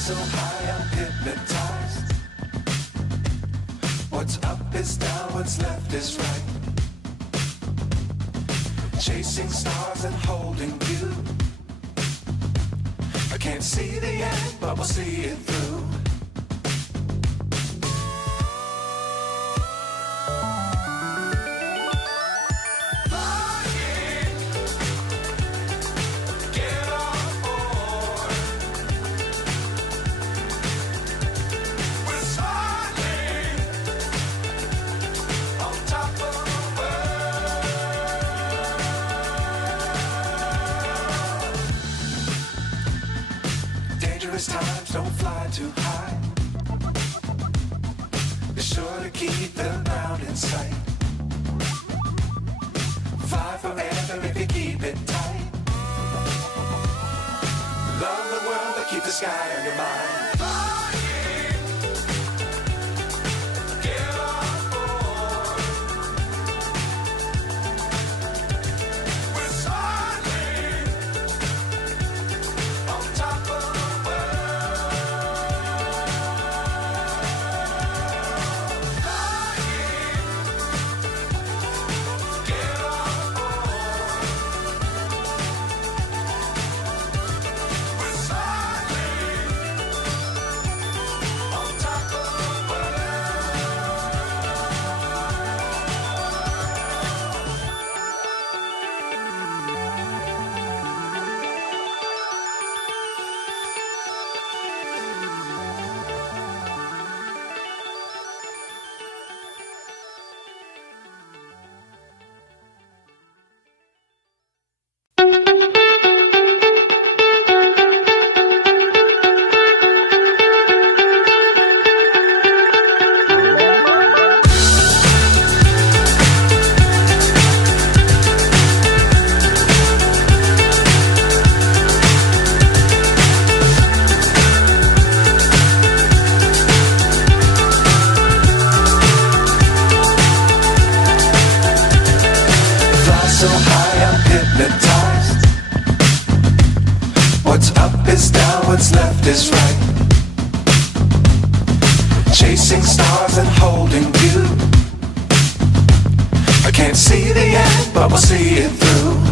So high I'm hypnotized. What's up is down, what's left is right. Chasing stars and holding you. I can't see the end, but we'll see it through. Dangerous times, don't fly too high. Be sure to keep the ground in sight. Fly forever if you keep it tight. Love the world, but keep the sky on your mind. So high I'm hypnotized. What's up is down, what's left is right. Chasing stars and holding you. I can't see the end, but we'll see it through.